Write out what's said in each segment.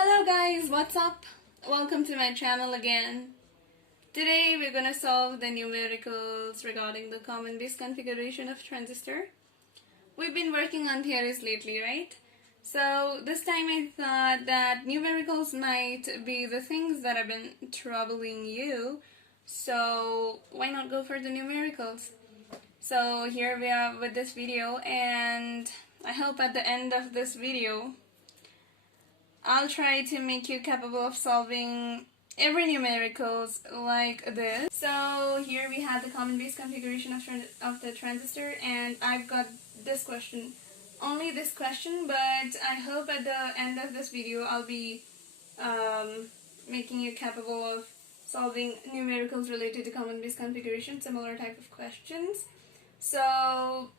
Hello guys, what's up? Welcome to my channel again. Today we're gonna solve the numericals regarding the common base configuration of transistor. We've been working on theories lately, right? So this time I thought that numericals might be the things that have been troubling you. So why not go for the numericals? So here we are with this video, and I hope at the end of this video I'll try to make you capable of solving every numericals like this. So here we have the common base configuration of the transistor, and I've got this question, only this question, but I hope at the end of this video I'll be making you capable of solving numericals related to common base configuration, similar type of questions. So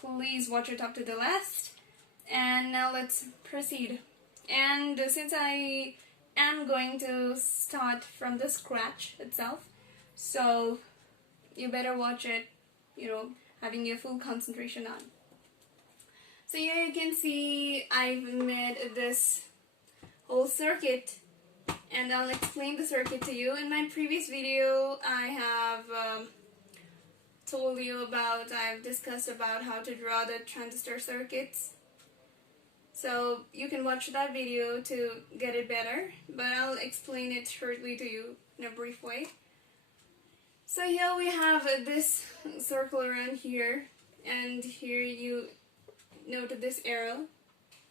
please watch it up to the last, and now let's proceed. And since I am going to start from the scratch itself, so you better watch it, having your full concentration on. So here you can see I've made this whole circuit, and I'll explain the circuit to you. In my previous video I have I've discussed about how to draw the transistor circuits. So you can watch that video to get it better, but I'll explain it shortly to you in a brief way. So here we have this circle around here, and here you note this arrow.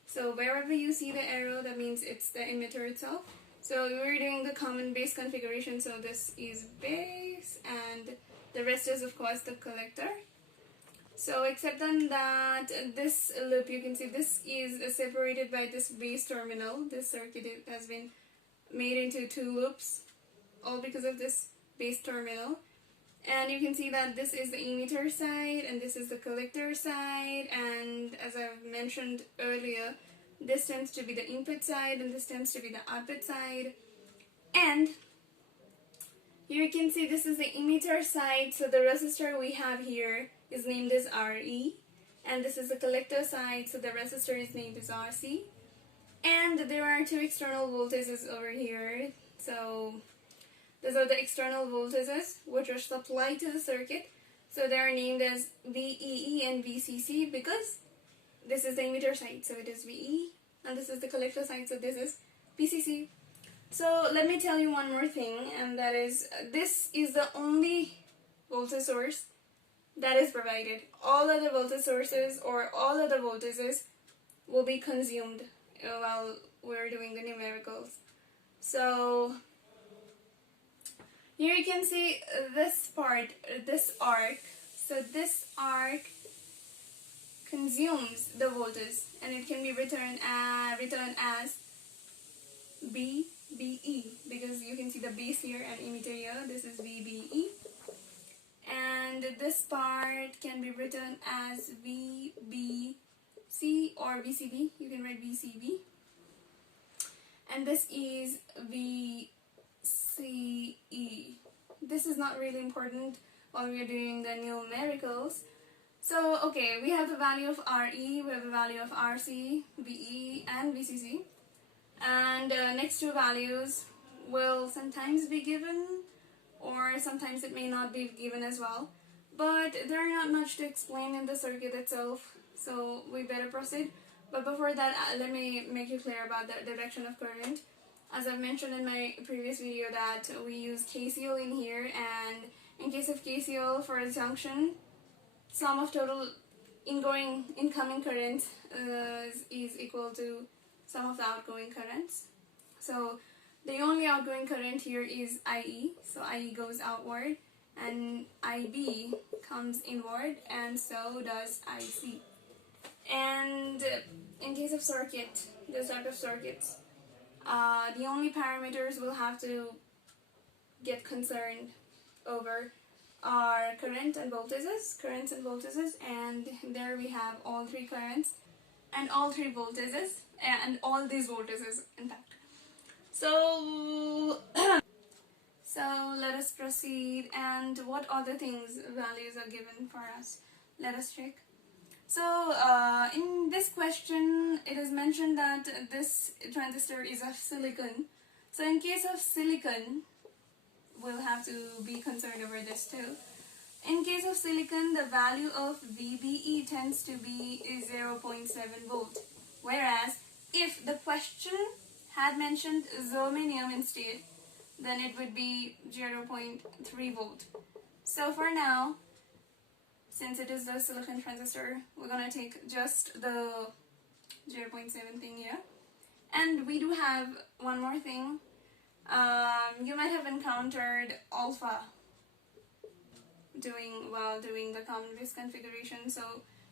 So wherever you see the arrow, that means it's the emitter itself. So we're doing the common base configuration, so this is base and the rest is of course the collector. So except then that this loop, you can see this is separated by this base terminal. This circuit has been made into two loops, all because of this base terminal. And you can see that this is the emitter side and this is the collector side, and as I've mentioned earlier, this tends to be the input side and this tends to be the output side. And here you can see this is the emitter side, so the resistor we have here is named as RE, and this is the collector side, so the resistor is named as RC. And there are two external voltages over here, so those are the external voltages which are supplied to the circuit. So they are named as VEE and VCC because this is the emitter side, so it is VE, and this is the collector side, so this is VCC. So let me tell you one more thing, and that is, this is the only voltage source that is provided. All other voltage sources or all other voltages will be consumed while we're doing the numericals. So here you can see this part, this arc. So this arc consumes the voltage, and it can be written as VBE, because you can see the base here and emitter here. This is VBE. And this part can be written as VBC or VCB. You can write VCB. And this is VCE. This is not really important while we are doing the numericals. So, okay, we have the value of RE, we have the value of RC, VE, and VCC. And next two values will sometimes be given, or sometimes it may not be given as well, but there are not much to explain in the circuit itself, so we better proceed. But before that, let me make you clear about the direction of current. As I've mentioned in my previous video that we use KCL in here, and in case of KCL for a junction, sum of total incoming current is equal to sum of the outgoing currents. So the only outgoing current here is IE, so IE goes outward, and IB comes inward, and so does IC. And in case of circuit, this type of circuits, the only parameters we'll have to get concerned over are currents and voltages, and there we have all three currents and all three voltages, and all these voltages in fact. So let us proceed. And what other things, values are given for us? Let us check. So in this question, it is mentioned that this transistor is of silicon. So in case of silicon, we'll have to be concerned over this too. In case of silicon, the value of VBE tends to be 0.7 volt. Whereas if the question had mentioned zirconium instead, then it would be 0.3 volt. So for now, since it is the silicon transistor, we're gonna take just the 0.7 thing here. And we do have one more thing. You might have encountered alpha while doing the common base configuration. So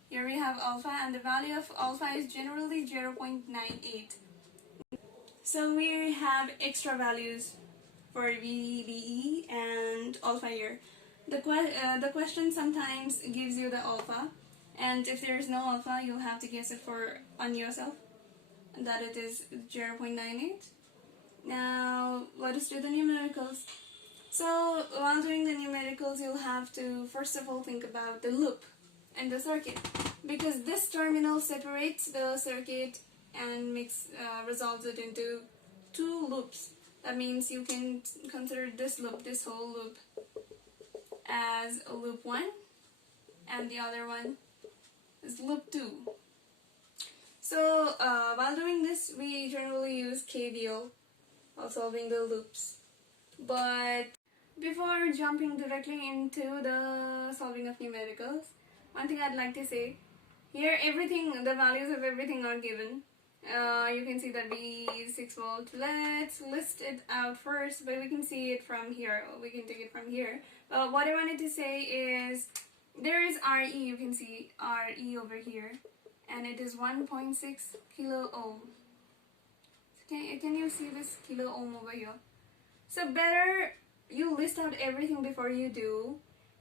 here we have alpha, and the value of alpha is generally 0.98. So we have extra values for VBE and alpha here. The question sometimes gives you the alpha, and if there is no alpha, you'll have to guess it on yourself, that it is 0.98. Now let us do the numericals. So while doing the numericals, you'll have to first of all think about the loop and the circuit, because this terminal separates the circuit and resolves it into two loops. That means you can consider this whole loop, as loop 1, and the other one is loop 2. So while doing this, we generally use KVL while solving the loops. But before jumping directly into the solving of numericals, one thing I'd like to say, here the values of everything are given. You can see that V is 6 volt. Let's list it out first, but we can see it from here. We can take it from here. What I wanted to say is, there is RE, you can see RE over here, and it is 1.6 kilo ohm. Can you see this kilo ohm over here? So better you list out everything before you do,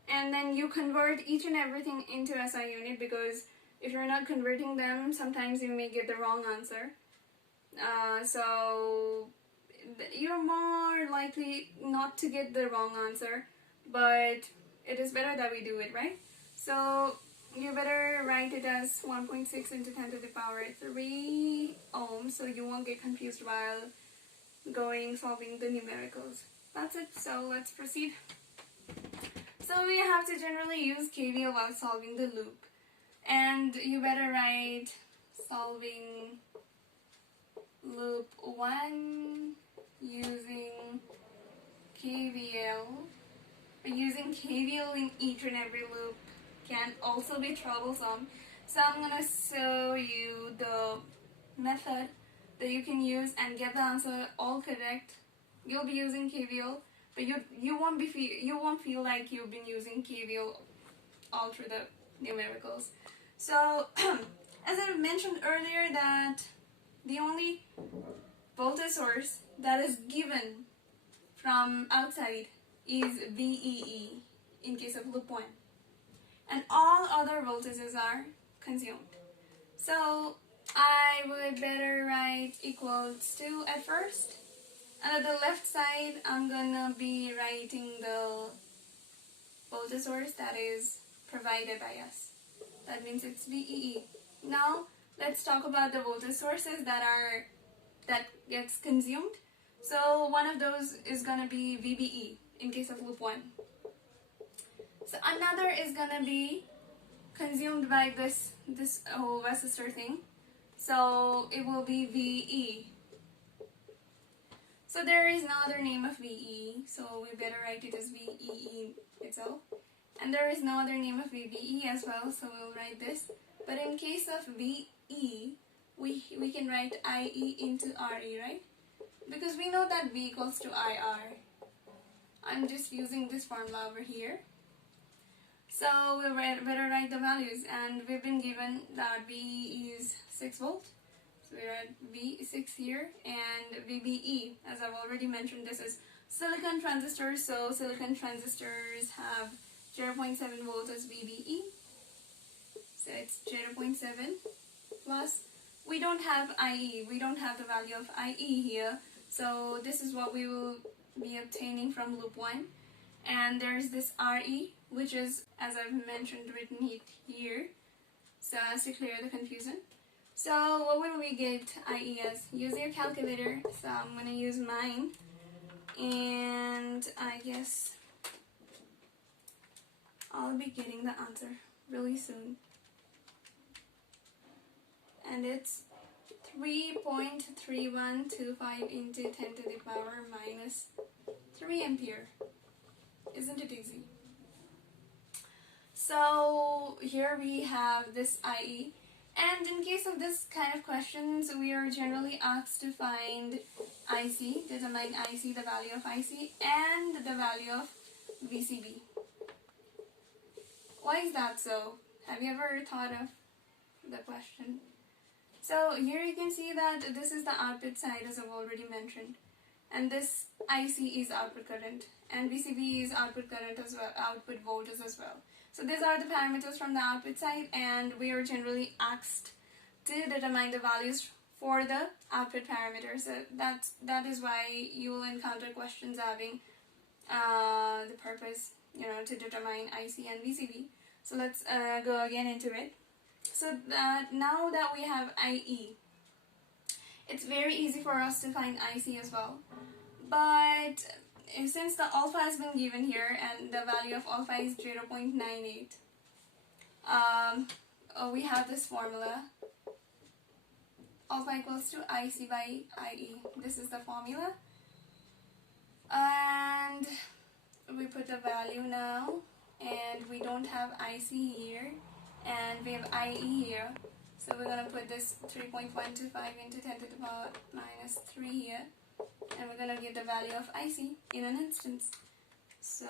and then you convert each and everything into SI unit, because if you're not converting them, sometimes you may get the wrong answer. So you're more likely not to get the wrong answer, but it is better that we do it, right? So you better write it as 1.6 into 10 to the power 3 ohms, so you won't get confused while solving the numericals. That's it, so let's proceed. So we have to generally use KVL while solving the loop. And you better write solving loop 1 using KVL. Using KVL in each and every loop can also be troublesome. So I'm going to show you the method that you can use and get the answer all correct. You'll be using KVL, but you won't feel like you've been using KVL all through the numericals. So as I mentioned earlier, that the only voltage source that is given from outside is VEE in case of loop 1, and all other voltages are consumed. So I would better write equals to at first, and at the left side I'm gonna be writing the voltage source that is provided by us. That means it's VEE. Now let's talk about the voltage sources that gets consumed. So one of those is gonna be VBE in case of loop 1. So another is gonna be consumed by this whole resistor thing. So it will be VE. So there is no other name of VE, so we better write it as VEE itself. And there is no other name of VBE as well, so we'll write this. But in case of VE, we can write IE into RE, right? Because we know that V equals to IR. I'm just using this formula over here. So we better write the values, and we've been given that VE is 6 volt. So we write V6 here, and VBE, as I've already mentioned, this is silicon transistors, so silicon transistors have 0.7 volts as VBE. So it's 0.7 plus, we don't have IE, we don't have the value of IE here, so this is what we will be obtaining from loop 1. And there's this RE, which is, as I've mentioned, written it here. so as to clear the confusion. So what will we get IE as? Use your calculator. So I'm going to use mine, and I guess I'll be getting the answer really soon. And it's 3.3125 into 10 to the power minus 3 ampere. Isn't it easy? So here we have this IE, and in case of this kind of questions, we are generally asked to find IC, determine IC, the value of IC, and the value of VCB. Why is that so? Have you ever thought of the question? So here you can see that this is the output side, as I've already mentioned, and this IC is output current, and VCB is output current as well, output voltage as well. So these are the parameters from the output side, and we are generally asked to determine the values for the output parameters. So that is why you will encounter questions having the purpose, to determine IC and VCB. So let's go again into it. So now that we have IE, it's very easy for us to find IC as well. But since the alpha has been given here and the value of alpha is 0.98, we have this formula. Alpha equals to IC by IE. This is the formula. And we put the value now, and we don't have IC here, and we have IE here. So we're going to put this 3.125 into 10 to the power minus 3 here, and we're going to get the value of IC in an instance. So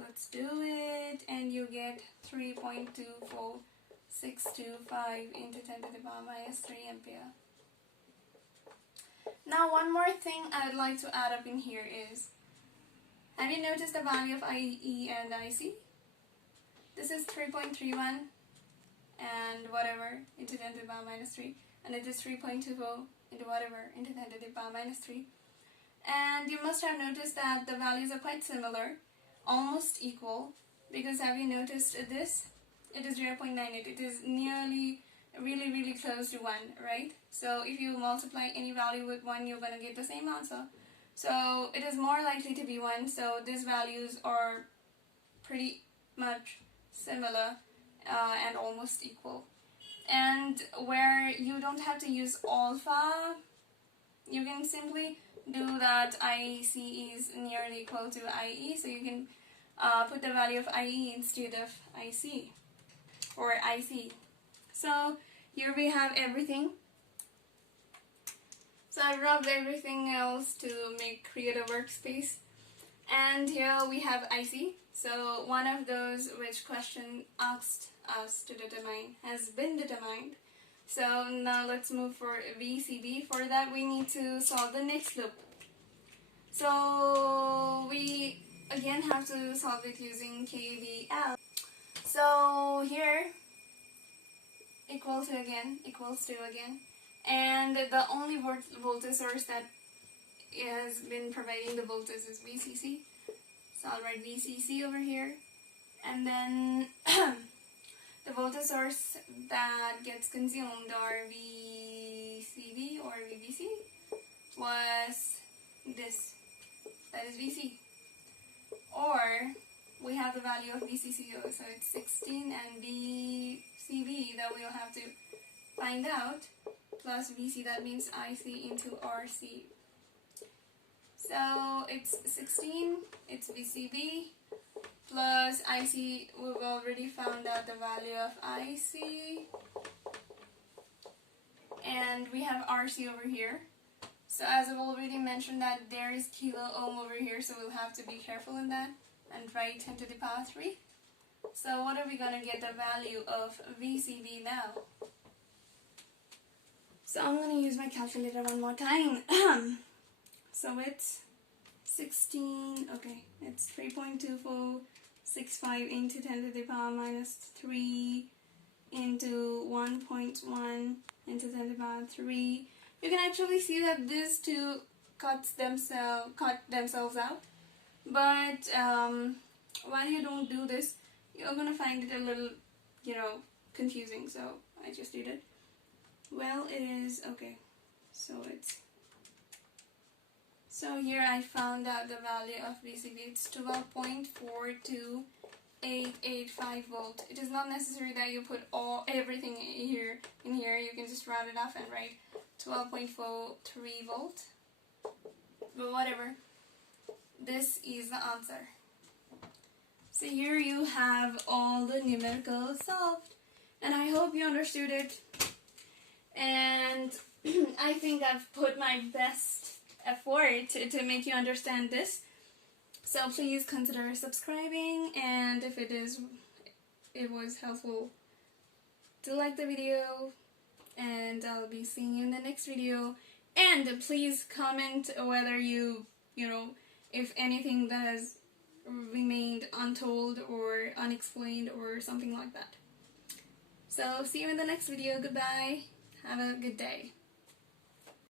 let's do it, and you get 3.24625 into 10 to the power minus 3 ampere. Now one more thing I'd like to add up in here is, have you noticed the value of IE and IC? This is 3.31 and whatever into 10 to the power minus 3, and it is 3.20 into whatever into 10 to the power minus 3. And you must have noticed that the values are quite similar, almost equal, because have you noticed this? It is 0.98. It is nearly really close to 1, right? So if you multiply any value with 1, you're going to get the same answer. So it is more likely to be 1, so these values are pretty much similar and almost equal. And where you don't have to use alpha, you can simply do that IC is nearly equal to IE, so you can put the value of IE instead of IC or IC. So here we have everything. So I rubbed everything else to create a workspace, and here we have IC. So one of those which question asked us to determine has been determined. So now let's move for VCB. For that we need to solve the next loop. So we again have to solve it using KVL. So here equals to again, and the only voltage source that has been providing the voltage is VCC. So I'll write VCC over here, and then the voltage source that gets consumed are VCB or VBC plus this, that is VC. Or we have the value of VCC, so it's 16, and VCB that we'll have to find out, plus VC, that means IC into RC. So it's 16, it's VCB, plus IC, we've already found out the value of IC, and we have RC over here. So as I've already mentioned that there is kilo ohm over here, so we'll have to be careful in that and write 10 to the power 3. So what are we going to get the value of VCB now? So I'm going to use my calculator one more time. So it's 16, okay, it's 3.2465 into 10 to the power minus 3 into 1.1 into 10 to the power 3. You can actually see that these two cut themselves out. But while you don't do this, you're going to find it a little, confusing. So I just did it. Well, it is, okay, so here I found out the value of VCV. It's 12.42885 volt. It is not necessary that you put everything in here. You can just round it off and write 12.43 volt. But whatever. This is the answer. So here you have all the numerical solved. And I hope you understood it. And I think I've put my best effort to make you understand this. So please consider subscribing, and if it was helpful, to like the video, and I'll be seeing you in the next video. And please comment whether you know, if anything that has remained untold or unexplained or something like that. So see you in the next video. Goodbye. Have a good day.